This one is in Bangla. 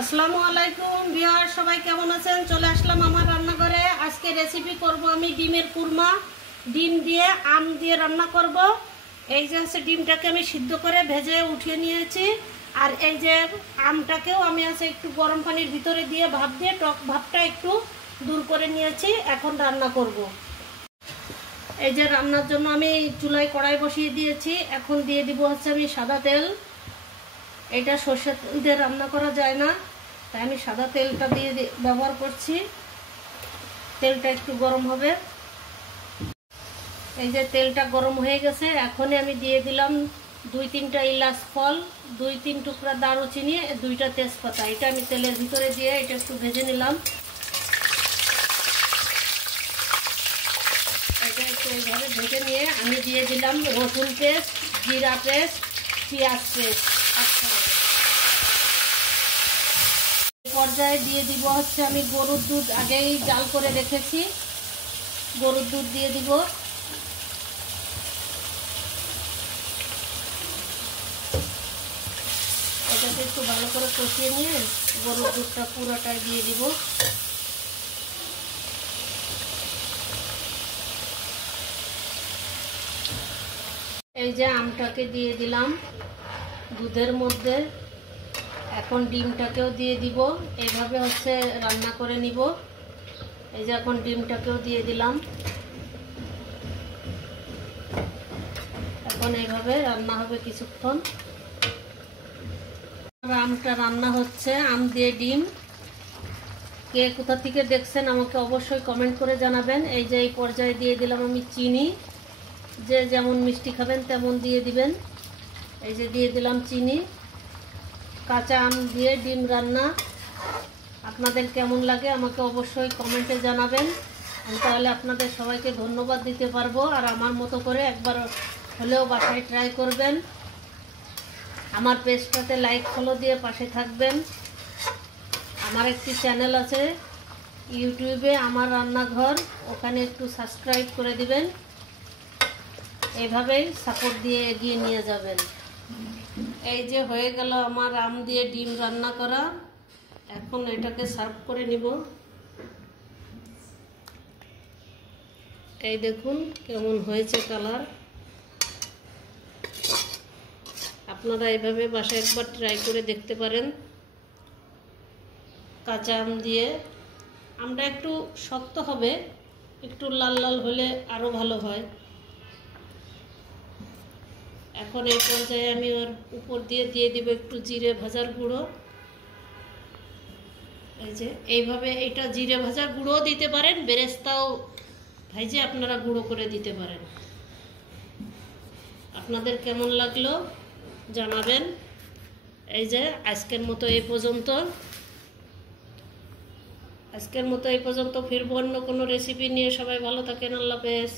আসসালামু আলাইকুম ভিউয়ার, সবাই কেমন আছেন? চলে আসলাম আমার রান্নাঘরে। আজকে রেসিপি করব আমি ডিমের কুরমা। ডিম দিয়ে আম দিয়ে রান্না করব। এই যে হচ্ছে ডিমটাকে আমি সিদ্ধ করে ভেজে উঠিয়ে নিয়েছি, আর এই যে আমটাকেও আমি আছে একটু গরম পানির ভিতরে দিয়ে ভাপ দিয়ে টক ভাবটা একটু দূর করে নিয়েছি। এখন রান্না করব। এই যে রান্নার জন্য আমি চুলায় কড়াই বসিয়ে দিয়েছি। এখন দিয়ে দিব হচ্ছে আমি সাদা তেল। এটা সরষের তেল দিয়ে রান্না করা যায় না, তাই আমি সাদা তেলটা দিয়ে ব্যবহার করছি। তেলটা একটু গরম হবে। এই যে তেলটা গরম হয়ে গেছে, এখনই আমি দিয়ে দিলাম 2-3টা এলাচ ফল, 2-3 টুকরা দারুচিনি, 2টা তেজপাতা। এটা আমি তেলের ভিতরে দিয়ে এটা একটু ভেজে নিলাম। এটা একটু এইভাবে ভেজে নিয়ে আমি দিয়ে দিলাম রসুন পেস্ট, জিরা পেস্ট, পেঁয়াজ পেস্ট। পর্যায়ে দিয়ে দিব হচ্ছে আমি গরুর দুধ, আগেই জাল করে রেখেছি। গরুর দুধ দিয়ে দিব। এটাকে একটু ভালো করে কষিয়ে নিয়ে গরুর দুধটা পুরোটাই দিয়ে দিব। এই যে আমটাকে দিয়ে দিলাম দুধের মধ্যে। এখন ডিমটাকেও দিয়ে দিব। এইভাবে হচ্ছে রান্না করে নিব। এই যে এখন ডিমটাকেও দিয়ে দিলাম। এখন এইভাবে রান্না হবে কিছুক্ষণ। আমটা রান্না হচ্ছে, আম দিয়ে ডিম। কে কোথা থেকে দেখছেন আমাকে অবশ্যই কমেন্ট করে জানাবেন। এই যে এই পর্যায়ে দিয়ে দিলাম আমি চিনি। যে যেমন মিষ্টি খাবেন তেমন দিয়ে দিবেন। এই যে দিয়ে দিলাম চিনি। কাঁচা আম দিয়ে ডিম রান্না আপনাদের কেমন লাগে আমাকে অবশ্যই কমেন্টে জানাবেন। তাহলে আপনাদের সবাইকে ধন্যবাদ দিতে পারবো। আর আমার মতো করে একবার হলেও বাসায় ট্রাই করবেন। আমার পেজটাতে লাইক ফলো দিয়ে পাশে থাকবেন। আমার একটি চ্যানেল আছে ইউটিউবে, আমার রান্নাঘর, ওখানে একটু সাবস্ক্রাইব করে দিবেন। এইভাবেই সাপোর্ট দিয়ে এগিয়ে নিয়ে যাবেন। এই যে হয়ে গেল আমার আম দিয়ে ডিম রান্না করা। এখন এটাকে সার্ভ করে নিব। এই দেখুন কেমন হয়েছে কালার। আপনারা এইভাবে বাসায় একবার ট্রাই করে দেখতে পারেন। কাঁচা আম দিয়ে। আমটা একটু শক্ত হবে, একটু লাল লাল হলে আরো ভালো হয়। এখন এই পর্যায়ে আমি ওর উপর দিয়ে দিব একটু জিরে ভাজার গুঁড়ো। এই যে এইভাবে এটা জিরে ভাজার গুঁড়োও দিতে পারেন, বেরেস্তাও ভাইজে আপনারা গুঁড়ো করে দিতে পারেন। আপনাদের কেমন লাগলো জানাবেন। এই যে আজকের মতো এই পর্যন্ত। ফিরবো অন্য কোনো রেসিপি নিয়ে। সবাই ভালো থাকেন। আল্লাহ হাফেজ।